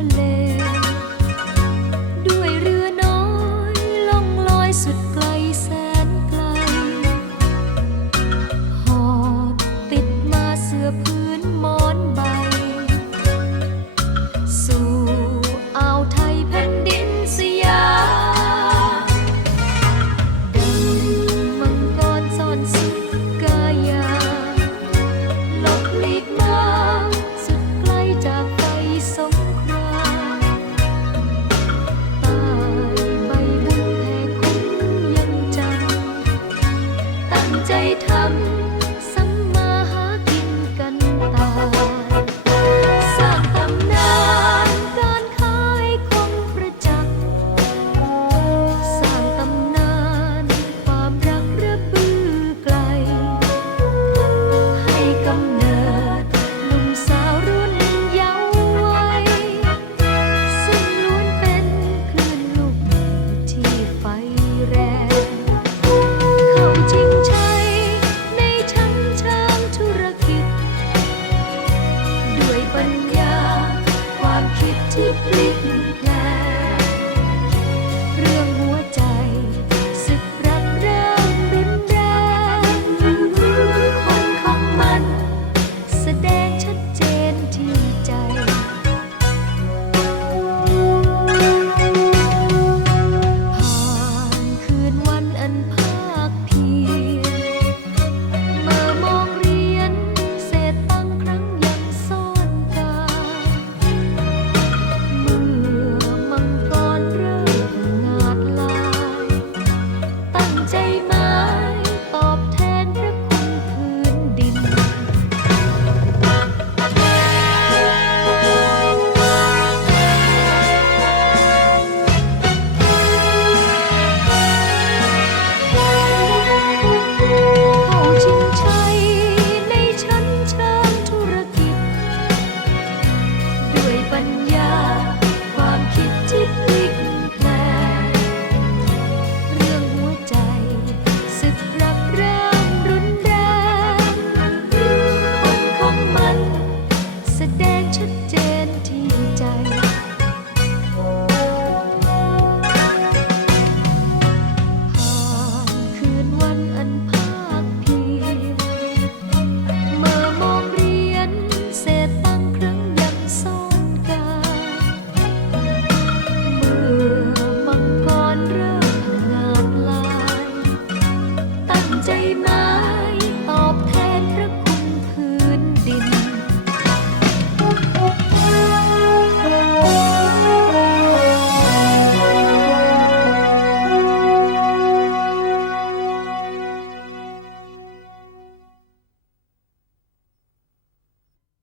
Ángel ทำ to be Bye.